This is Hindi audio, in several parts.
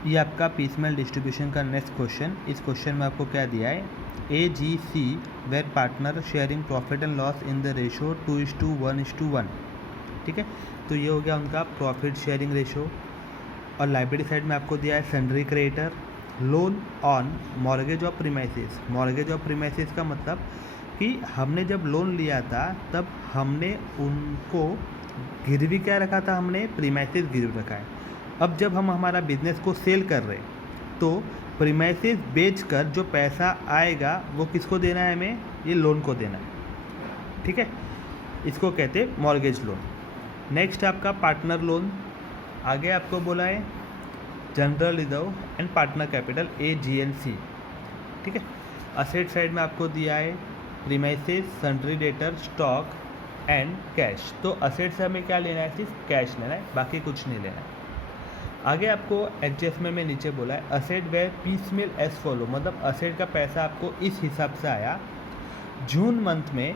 ये आपका पीसमेल डिस्ट्रीब्यूशन का नेक्स्ट क्वेश्चन। इस क्वेश्चन में आपको क्या दिया है, A G C where partner sharing profit and loss in the ratio 2:1:1। ठीक है, तो ये हो गया उनका प्रॉफिट शेयरिंग रेशो। और लाइबिलिटी साइड में आपको दिया है sundry creditor, loan on mortgage of premises. Mortgage of premises का मतलब कि हमने जब लोन लिया था तब हमने उनको गिरवी क्या रखा था, हमने प्रीमाइसेस गिरवी रखा है। अब जब हम हमारा बिजनेस को सेल कर रहे तो प्रीमाइसेस बेचकर जो पैसा आएगा वो किसको देना है, हमें ये लोन को देना है। ठीक है, इसको कहते हैं मॉर्गेज लोन। नेक्स्ट आपका पार्टनर लोन। आगे आपको बोला है general reserve and partner capital AGNC। ठीक है, असेट साइड में आपको दिया है premises, sundry debtor, stock and cash. तो असेट से हमें क्या लेना है, सिर्फ कैश लेना है, बाकी कुछ नहीं लेना है। आगे आपको एडजस्टमेंट में नीचे बोला है असेट वेयर पीसमेल एज फॉलो, मतलब असेट का पैसा आपको इस हिसाब से आया। जून मंथ में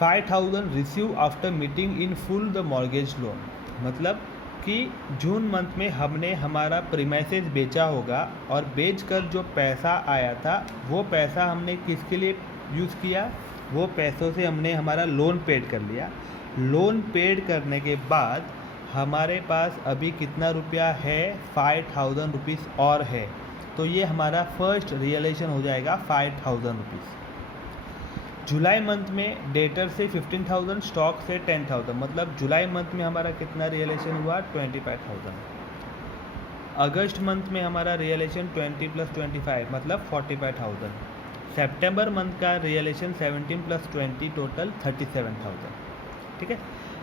5,000 receive after meeting in full the mortgage loan, मतलब कि जून मंथ में हमने हमारा प्रीमाइसेस बेचा होगा और बेचकर जो पैसा आया था वो पैसा हमने किसके लिए यूज़ किया, वो पैसों से हमने हमारा लोन पेड कर लिया। लोन पेड करने के बाद हमारे पास अभी कितना रुपया है, 5,000 रुपीज़ और है, तो ये हमारा फर्स्ट रियलाइजेशन हो जाएगा 5,000 रुपीज़। जुलाई मंथ में डेटर से 15,000, स्टॉक से 10,000, मतलब जुलाई मंथ में हमारा कितना रियलाइजेशन हुआ, 25,000। अगस्त मंथ में हमारा रियलाइजेशन 20 + 25 मतलब 45,000। सितंबर मंथ का रियलाइजेशन 17 + 20 टोटल 37,000। ठीक है,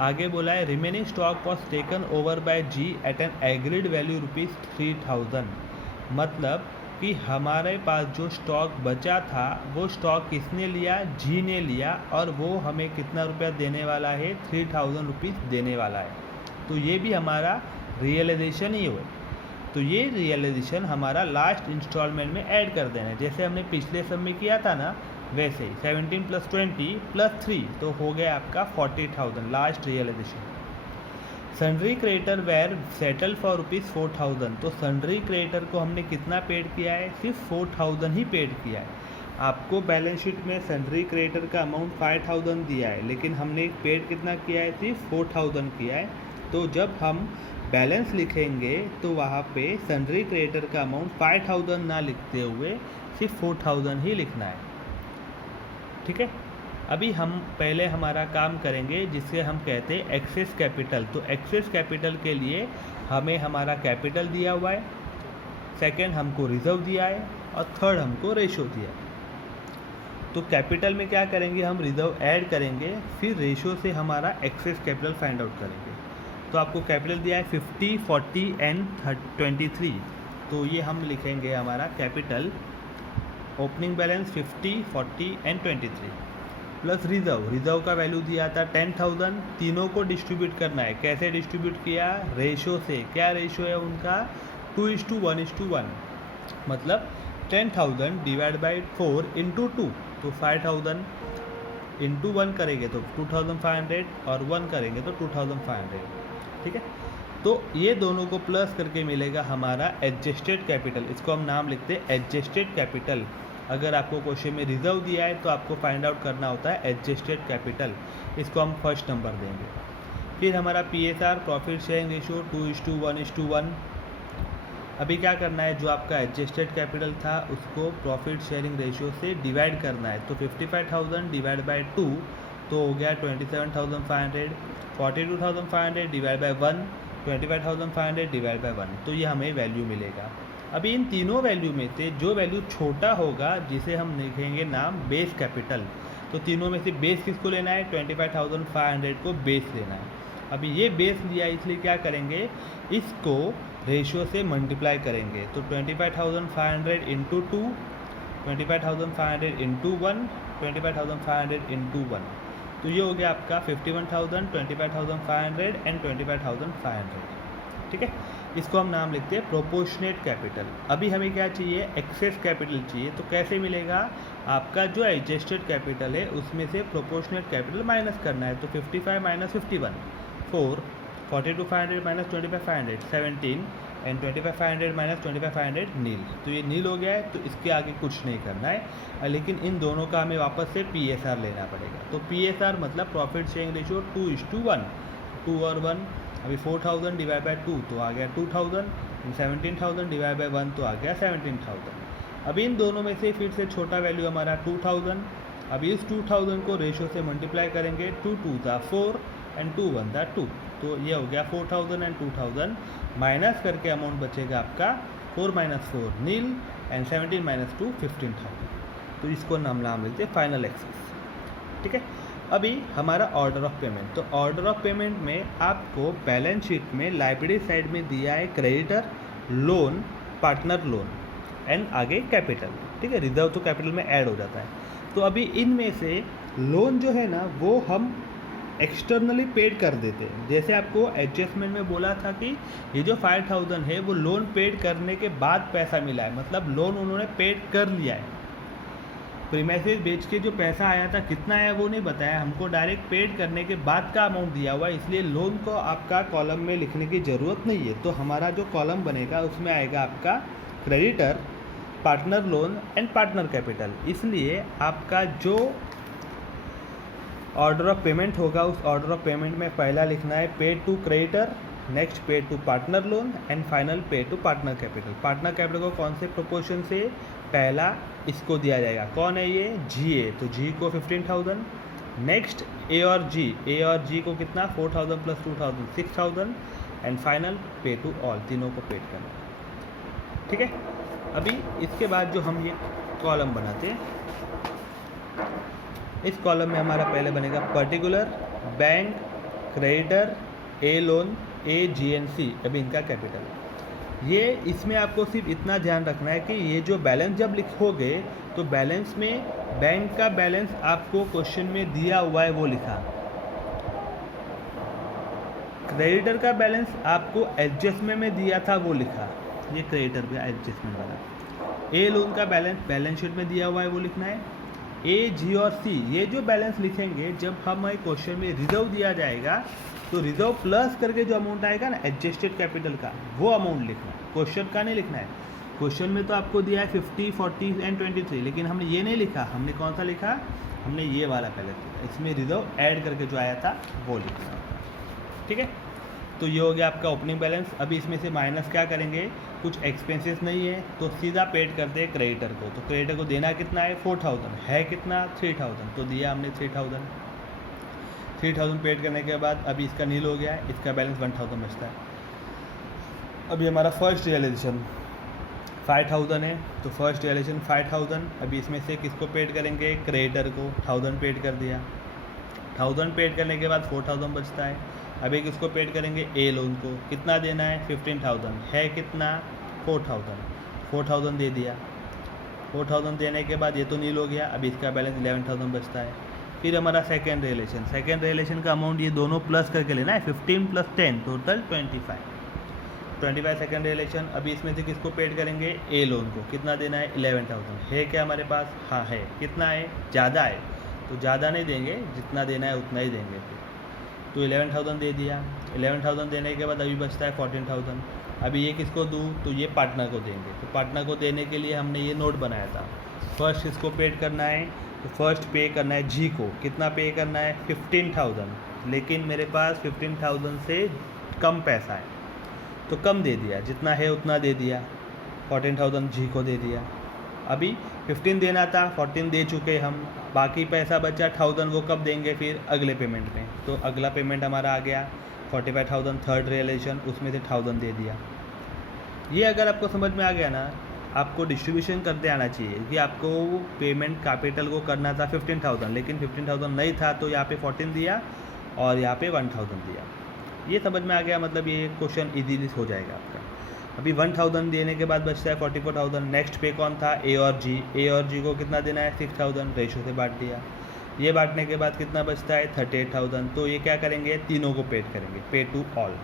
आगे बोला है remaining stock was taken over by G at an agreed value ₹3,000, मतलब कि हमारे पास जो स्टॉक बचा था वो स्टॉक किसने लिया, जी ने लिया, और वो हमें कितना रुपया देने वाला है, 3,000 रुपीज़ देने वाला है। तो ये भी हमारा रियलाइजेशन ही हुआ। तो ये रियलाइजेशन हमारा लास्ट इंस्टॉलमेंट में ऐड कर देना है, जैसे हमने पिछले सब में किया था ना, वैसे ही 17 + 20 + 3 तो हो गया आपका 40,000 last realization. Sundry creditor were settle for ₹4,000, तो सन्ड्री क्रेडिटर को हमने कितना पेड किया है, सिर्फ 4,000 ही पेड किया है। आपको बैलेंस शीट में सन्ड्री क्रेडिटर का अमाउंट 5,000 दिया है, लेकिन हमने पेड कितना किया है, सिर्फ 4,000 किया है। तो जब हम बैलेंस लिखेंगे तो वहाँ पे सन्ड्री क्रेडिटर का अमाउंट 5,000 ना लिखते हुए सिर्फ 4,000 ही लिखना है। ठीक है, अभी हम पहले हमारा काम करेंगे जिससे हम कहते हैं एक्सेस कैपिटल। तो एक्सेस कैपिटल के लिए हमें हमारा कैपिटल दिया हुआ है, सेकंड हमको रिजर्व दिया है, और थर्ड हमको रेशो दिया है। तो कैपिटल में क्या करेंगे, हम रिजर्व ऐड करेंगे, फिर रेशो से हमारा एक्सेस कैपिटल फाइंड आउट करेंगे। तो आपको कैपिटल दिया है 50, 40 एंड 23, तो ये हम लिखेंगे हमारा capital opening balance 50, 40 and 23 plus reserve का वैल्यू दिया था 10,000। तीनों को डिस्ट्रीब्यूट करना है, कैसे डिस्ट्रीब्यूट किया, रेशो से। क्या रेशो है उनका, 2:1:1, मतलब 10,000 डिवाइड बाई 4 × 2, तो 5,000 × 1 करेंगे तो 2,500 और 1 करेंगे तो 2,500। ठीक है, तो ये दोनों को प्लस करके मिलेगा हमारा एडजस्टेड कैपिटल। इसको हम नाम लिखते हैं एडजस्टेड कैपिटल। अगर आपको क्वेश्चन में रिजर्व दिया है तो आपको फाइंड आउट करना होता है एडजस्टेड कैपिटल, इसको हम फर्स्ट नंबर देंगे। फिर हमारा PSR प्रॉफिट शेयरिंग रेशियो 2:1:1। अभी क्या करना है, जो आपका एडजस्टेड कैपिटल था उसको प्रॉफिट शेयरिंग रेशियो से डिवाइड करना है। तो 55,000 डिवाइड बाई 2 तो हो गया 27,500, 42,500 डिवाइड बाई 1, 25,500 डिवाइड बाई 1, तो ये हमें वैल्यू मिलेगा। अभी इन तीनों वैल्यू में से जो वैल्यू छोटा होगा जिसे हम लिखेंगे नाम बेस कैपिटल, तो तीनों में से बेस किसको लेना है, 25,500 को बेस लेना है। अभी ये बेस लिया इसलिए क्या करेंगे, इसको रेशियो से मल्टीप्लाई करेंगे। तो 25,500 × 2, 25,500 × 1, 25,500 × 1, तो ये हो गया आपका 51,000, 25,500 एंड 25,500। ठीक है, इसको हम नाम लिखते हैं प्रोपोर्शनेट कैपिटल। अभी हमें क्या चाहिए, एक्सेस कैपिटल चाहिए। तो कैसे मिलेगा, आपका जो एडजस्टेड कैपिटल है उसमें से प्रोपोर्शनेट कैपिटल माइनस करना है। तो 55 - 51, 4, 42,500 - 25,500, 17 एंड 25,500 माइनस 25,500 नील। तो ये नील हो गया है, तो इसके आगे कुछ नहीं करना है। लेकिन इन दोनों का हमें वापस से PSR लेना पड़ेगा। तो PSR मतलब प्रॉफिट शेयरिंग रेशियो 2:1, 2 और 1। अभी 4,000 डिवाइड बाई 2 तो आ गया 2,000, 17,000 डिवाइड बाई 1 तो आ गया 17,000। अभी इन दोनों में से फिर से छोटा वैल्यू हमारा 2,000। अभी इस 2,000 को रेशियो से मल्टीप्लाई करेंगे, 2 2 था 4 एंड 2 1 था 2, तो ये हो गया 4,000 एंड 2,000 माइनस करके अमाउंट बचेगा आपका 4 - 4 नील एंड 17 - 2 15,000। तो इसको नाम लेते हैं फाइनल एक्सेस। ठीक है, अभी हमारा ऑर्डर ऑफ पेमेंट। तो ऑर्डर ऑफ पेमेंट में आपको बैलेंस शीट में लाइबिलिटी साइड में दिया है creditor, loan, partner loan and आगे कैपिटल। ठीक है, रिजर्व तो कैपिटल में ऐड हो जाता है। तो अभी इनमें से लोन जो है ना वो हम एक्सटर्नली पेड कर देते हैं। जैसे आपको एडजस्टमेंट में बोला था कि ये जो 5,000 है वो लोन पेड करने के बाद पैसा मिला है, मतलब लोन उन्होंने पेड कर लिया है। प्रीमाइसेस बेच के जो पैसा आया था कितना है वो नहीं बताया हमको, डायरेक्ट पेड करने के बाद का अमाउंट दिया हुआ है, इसलिए लोन को आपका कॉलम में लिखने की ज़रूरत नहीं है। तो हमारा जो कॉलम बनेगा उसमें आएगा आपका creditor, partner loan and partner capital. इसलिए आपका जो ऑर्डर ऑफ पेमेंट होगा उस ऑर्डर ऑफ पेमेंट में पहला लिखना है paid to creditor, next paid to partner loan and final paid to partner capital. Partner capital को कौन से प्रोपोर्शन से, पहला इसको दिया जाएगा, कौन है ये, GA, तो G को 15,000। नेक्स्ट A और G को कितना 4,000 + 2,000 6,000 एंड फाइनल पे टू ऑल, तीनों को पेड करना। ठीक है, अभी इसके बाद जो हम ये कॉलम बनाते हैं, इस कॉलम में हमारा पहले बनेगा particular, bank, creditor, A loan, A GNC, अभी इनका कैपिटल। ये इसमें आपको सिर्फ इतना ध्यान रखना है कि ये जो बैलेंस जब लिखोगे तो बैलेंस में बैंक का बैलेंस आपको क्वेश्चन में दिया हुआ है वो लिखा, क्रेडिटर का बैलेंस आपको एडजस्टमेंट में दिया था वो लिखा, ये क्रेडिटर का एडजस्टमेंट वाला। A लोन का बैलेंस शीट में दिया हुआ है वो लिखना है। A, G और C ये जो बैलेंस लिखेंगे जब हमें क्वेश्चन में रिजर्व दिया जाएगा तो रिजर्व प्लस करके जो अमाउंट आएगा ना एडजस्टेड कैपिटल का, वो अमाउंट लिखना है, क्वेश्चन का नहीं लिखना है। क्वेश्चन में तो आपको दिया है 50, 40 एंड 23, लेकिन हमने ये नहीं लिखा। हमने कौन सा लिखा, हमने ये वाला पहले लिखा, इसमें रिजर्व ऐड करके जो आया था वो लिखना होगा। ठीक है, तो ये हो गया आपका ओपनिंग बैलेंस। अभी इसमें से माइनस क्या करेंगे, कुछ एक्सपेंसेस नहीं है तो सीधा पेड करते हैं क्रेडिटर को। तो क्रेडिटर को देना कितना है 4,000, है कितना 3,000, तो दिया हमने 3,000 पेड करने के बाद अभी इसका नील हो गया है, इसका बैलेंस 1,000 बचता है। अभी हमारा फर्स्ट रियलाइजेशन 5,000 है, तो फर्स्ट रियलाइजेशन 5,000। अभी इसमें से किसको पेड करेंगे, क्रेडिटर को 1,000 पेड कर दिया। 1,000 पेड करने के बाद 4,000 बचता है। अभी किसको पेड करेंगे, A लोन को, कितना देना है 15,000, है कितना 4,000 दे दिया। 4,000 देने के बाद ये तो नील हो गया, अभी इसका बैलेंस 11,000 बचता है। फिर हमारा सेकेंड रियलाइजेशन का अमाउंट ये दोनों प्लस करके लेना है, 15 + 10 टोटल 25 सेकेंड रियलाइजेशन। अभी इसमें से किसको पेड करेंगे, A लोन को, कितना देना है 11,000, है क्या हमारे पास, हाँ है, कितना है, ज़्यादा है, तो ज़्यादा नहीं देंगे, जितना देना है उतना ही देंगे। फिर तो 11,000 दे दिया। 11,000 देने के बाद अभी बचता है 14,000। अभी ये किसको दूँ, तो ये पार्टनर को देंगे। तो पार्टनर को देने के लिए हमने ये नोट बनाया था, फर्स्ट इसको पेड करना है, तो फर्स्ट पे करना है G को, कितना पे करना है 15,000, लेकिन मेरे पास 15,000 से कम पैसा है तो कम दे दिया, जितना है उतना दे दिया, 14,000 G को दे दिया। अभी 15 देना था, 14 दे चुके हम, बाकी पैसा बचा 1,000, वो कब देंगे, फिर अगले पेमेंट में। तो अगला पेमेंट हमारा आ गया 45,000 थर्ड रियलाइजेशन, उसमें से 1,000 दे दिया। ये अगर आपको समझ में आ गया ना, आपको डिस्ट्रीब्यूशन करते आना चाहिए कि आपको पेमेंट कैपिटल को करना था 15,000, लेकिन 15,000 नहीं था तो यहाँ पे 14 दिया और यहाँ पे 1,000 दिया। ये समझ में आ गया, मतलब ये क्वेश्चन इजीली हो जाएगा आपका। अभी 1,000 देने के बाद बचता है 44,000। नेक्स्ट पे कौन था, A और G को कितना देना है 6,000, रेशो से बांट दिया। ये बांटने के बाद कितना बचता है 38,000। तो ये क्या करेंगे, तीनों को पेड करेंगे, पे टू ऑल।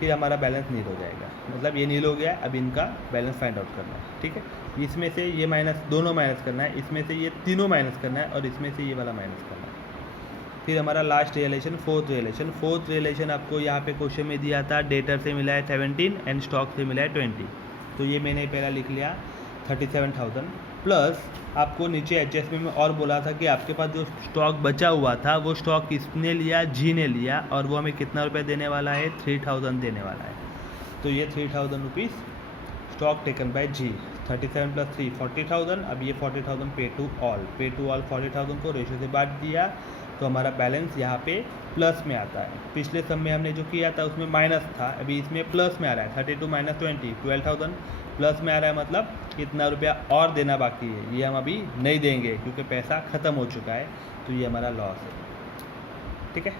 फिर हमारा बैलेंस नील हो जाएगा, मतलब ये नील हो गया। अब इनका बैलेंस फाइंड आउट करना है, ठीक है। इसमें से ये माइनस, दोनों माइनस करना है, इसमें से ये तीनों माइनस करना है और इसमें से ये वाला माइनस करना है। फिर हमारा लास्ट रियलाइजेशन फोर्थ रियलाइजेशन आपको यहाँ पे क्वेश्चन में दिया था, डेटर से मिला है 17 एंड स्टॉक से मिला है 20, तो ये मैंने पहला लिख लिया 37,000 प्लस आपको नीचे एडजस्टमेंट में और बोला था कि आपके पास जो स्टॉक बचा हुआ था वो स्टॉक किसने लिया, जी ने लिया, और वो हमें कितना रुपये देने वाला है, 3,000 देने वाला है। तो ये 3,000 rupees stock taken by G, 37 plus 3 40,000। अब ये 40,000 पे टू ऑल 40,000 को रेशो से बांट दिया, तो हमारा बैलेंस यहाँ पे प्लस में आता है। पिछले सम में हमने जो किया था उसमें माइनस था, अभी इसमें प्लस में आ रहा है। 32 माइनस 20 12,000 प्लस में आ रहा है, मतलब कितना रुपया और देना बाकी है, ये हम अभी नहीं देंगे क्योंकि पैसा ख़त्म हो चुका है, तो ये हमारा लॉस है। ठीक है।